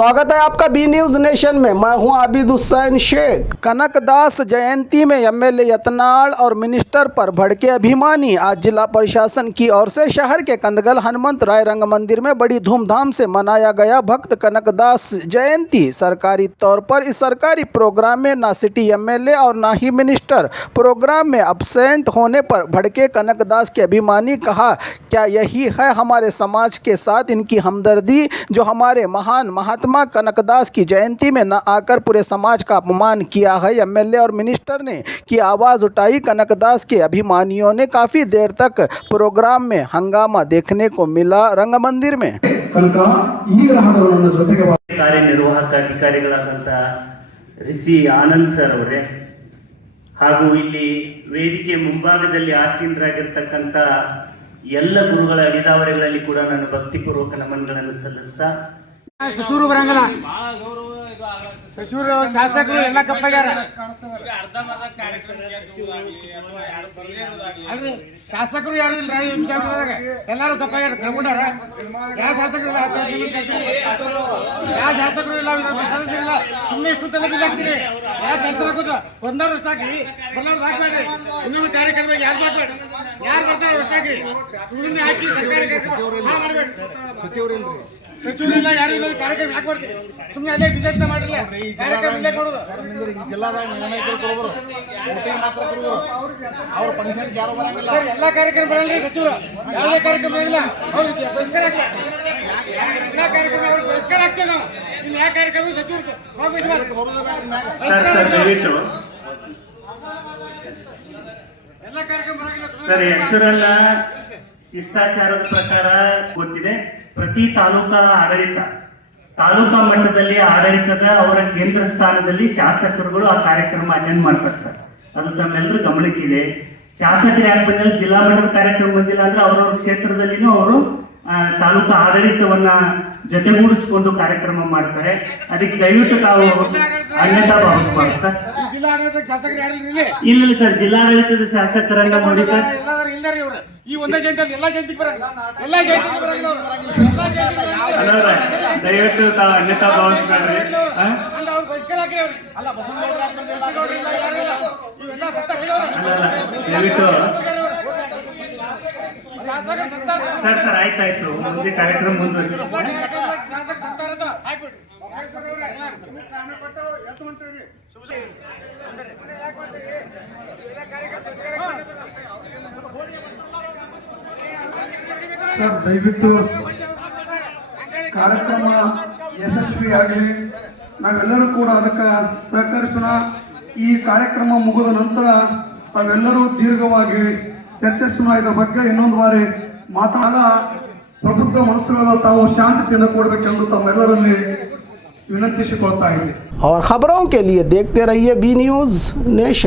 स्वागत है आपका बी न्यूज नेशन में। मैं हूं आबिद हुसैन शेख। कनकदास जयंती में एमएलए यत्नाल और मिनिस्टर पर भड़के अभिमानी। आज जिला प्रशासन की ओर से शहर के कंदगल हनुमंत राय रंग मंदिर में बड़ी धूमधाम से मनाया गया भक्त कनकदास जयंती। सरकारी तौर पर इस सरकारी प्रोग्राम में ना सिटी एमएलए और ना ही मिनिस्टर प्रोग्राम में अब्सेंट होने पर भड़के कनकदास के अभिमानी। कहा, क्या यही है हमारे समाज के साथ इनकी हमदर्दी, जो हमारे महान महात्मा कनकदास की जयंती में न आकर पूरे समाज का अपमान किया है। एमएलए और मिनिस्टर ने की आवाज़ उठाई। कनकदास के अभिमानियों ने काफ़ी देर तक प्रोग्राम में हंगामा देखने को मिला रंग मंदिर में। ಕಾರ್ಯನಿರ್ವಾಹಕ ಅಧಿಕಾರಿಗಳಾದಂಥ ರಿಸಿ ಆನಂದ್ ಸರ್ ಅವರೇ ಹಾಗೂ ಇಲ್ಲಿ ವೇದಿಕೆ ಮುಂಭಾಗದಲ್ಲಿ ಆಸೀನರಾಗಿರ್ತಕ್ಕಂಥ ಎಲ್ಲ ಗುರುಗಳ ವಿಧಾವರೆಗಳಲ್ಲಿ ಕೂಡ ನಾನು ಭಕ್ತಿಪೂರ್ವಕ ನಮನಗಳನ್ನು ಸಲ್ಲಿಸ್ತಾ ಸಚಿವರು ಬರಂಗಲ್ಲ, ಸಚಿವರು ಶಾಸಕರು ಎಲ್ಲ ಕಪ್ಪಾಗ್ಯಾರ. ಅಲ್ರಿ ಶಾಸಕರು ಯಾರು ಇಲ್ಲ, ಎಲ್ಲಾರು ಕಪ್ಪಾಗ್ಯಾರ, ಕಳ್ಕೊಂಡಾರ. ಯಾವ ಶಾಸಕರು ಇಲ್ಲ, ಯಾವ ಶಾಸಕರು ಇಲ್ಲ, ಸದಸ್ಯರಿಲ್ಲ. ಸುಮ್ಮನೆ ಇಷ್ಟು ತಲೆ ಬಿದ್ದಾಗ್ತೀರಿ. ಯಾವ ಕೆಲಸ ಹಾಕೋದು ಒಂದವ್ರು ಅಷ್ಟಾಗ್ರಿ, ಬರ್ಲಾದ್ರು ಹಾಕ್ಬೇಡ್ರಿ. ಇನ್ನೊಂದು ಕಾರ್ಯಕ್ರಮದಾಗ ಯಾರು ಹಾಕ್ಬೇಡ್ರಿ, ಯಾರು ಬರ್ತಾರ ಅಷ್ಟಾಗ್ರಿ. ಸುಮ್ಮನೆ ಹಾಕಿ ಸರ್ಕಾರಿ ಮಾಡ್ಬೇಡ್ರಿ. ಸಚಿವರಿಲ್ಲ, ಯಾರು ಇಲ್ಲ, ಕಾರ್ಯಕ್ರಮ ಯಾಕೆ ಮಾಡ್ತೀರಿ? ಸುಮ್ಮನೆ ಅಲ್ಲೇ ಡಿಸೈಡ್ ಮಾಡಿಲ್ಲ, ಕಾರ್ಯಕ್ರಮ ಇಲ್ಲೇ ಕೊಡೋದು. ಜಿಲ್ಲಾದಾಗ ಅವ್ರ ಫಂಕ್ಷನ್ ಯಾರು ಬರಂಗಿಲ್ಲ, ಎಲ್ಲ ಕಾರ್ಯಕ್ರಮ ಬರಲ್ರಿ. ಸಚಿವರು ಯಾವುದೇ ಕಾರ್ಯಕ್ರಮ ಬರಂಗಿಲ್ಲ, ಅವ್ರಿಗೆ ಬಹಿಷ್ಕಾರ ಹಾಕ್ತಾರೆ. ಎಲ್ಲ ಕಾರ್ಯಕ್ರಮ ಅವ್ರಿಗೆ ಬಹಿಷ್ಕಾರ ಹಾಕ್ತೇವೆ ನಾವು. ಇನ್ನು ಯಾವ ಕಾರ್ಯಕ್ರಮ ಸಚಿವರು ಎಲ್ಲ ಕಾರ್ಯಕ್ರಮ ಬರಂಗಿಲ್ಲ. ಸರ್, ಹೆಸರಲ್ಲ ಶಿಷ್ಟಾಚಾರದ ಪ್ರಕಾರ ಗೊತ್ತಿದೆ. ಪ್ರತಿ ತಾಲೂಕಾ ಮಟ್ಟದಲ್ಲಿ ಆಡಳಿತದ ಅವರ ಕೇಂದ್ರ ಸ್ಥಾನದಲ್ಲಿ ಶಾಸಕರುಗಳು ಆ ಕಾರ್ಯಕ್ರಮ ಅಟೆಂಡ್ ಮಾಡ್ತಾರೆ ಸರ್. ಅದು ತಮ್ಮೆಲ್ಲರೂ ಗಮನಕ್ಕಿದೆ. ಶಾಸಕರು ಯಾಕೆ ಬಂದಿಲ್ಲ, ಜಿಲ್ಲಾ ಮಟ್ಟದ ಕಾರ್ಯಕ್ರಮ ಬಂದಿಲ್ಲ ಅಂದ್ರೆ ಅವ್ರವ್ರ ಕ್ಷೇತ್ರದಲ್ಲಿನೂ ಅವರು ತಾಲೂಕಾ ಆಡಳಿತವನ್ನ ಜೊತೆಗೂಡಿಸ್ಕೊಂಡು ಕಾರ್ಯಕ್ರಮ ಮಾಡ್ತಾರೆ. ಅದಕ್ಕೆ ದಯವಿಟ್ಟು ತಾವು ಅನ್ಯತಾ ಭಾವಿಸಬಾರ್ದು ಸರ್. ಇಲ್ಲ ಸರ್, ಜಿಲ್ಲಾಡಳಿತದ ಶಾಸಕರನ್ನ ನೋಡಿ ಸರ್. ಈ ಒಂದೇ ಜಯಂತಿ ಎಲ್ಲ ಜಯಂತಿಗೆ ಬರಲ್ಲ, ಎಲ್ಲ ಜಯಂತಿಗೆ ಬರಲ್ಲ. ದಯವಿಟ್ಟು ತಾವು ಅನ್ಯತಾ ಭಾವಿಸಬೇಡ್ರಿ. ದಯವಿಟ್ಟು ಸರ್ ಆಯ್ತಾಯ್ತು, ಮುಂದೆ ಕಾರ್ಯಕ್ರಮ ಮುಂದುವರಿಸಿ. ಸರ್, ದಯವಿಟ್ಟು ಕಾರ್ಯಕ್ರಮ ಯಶಸ್ವಿಯಾಗಲಿ, ನಾವೆಲ್ಲರೂ ಕೂಡ ಅದಕ್ಕೆ ಸಹಕರಿಸೋಣ. ಈ ಕಾರ್ಯಕ್ರಮ ಮುಗಿದ ನಂತರ ತಾವೆಲ್ಲರೂ ದೀರ್ಘವಾಗಿ ಚರ್ಚಿಸೋಣ. ಇದರ ಬಗ್ಗೆ ಇನ್ನೊಂದು ಬಾರಿ ಮಾತಾಡ ಪ್ರಬುದ್ಧ ಮನಸ್ಸುಗಳ ತಾವು ಶಾಂತಿಯಿಂದ ಕೊಡಬೇಕೆಂದು ತಮ್ಮೆಲ್ಲರಲ್ಲಿ विनंती से और खबरों के लिए देखते रहिए बी न्यूज नेशन।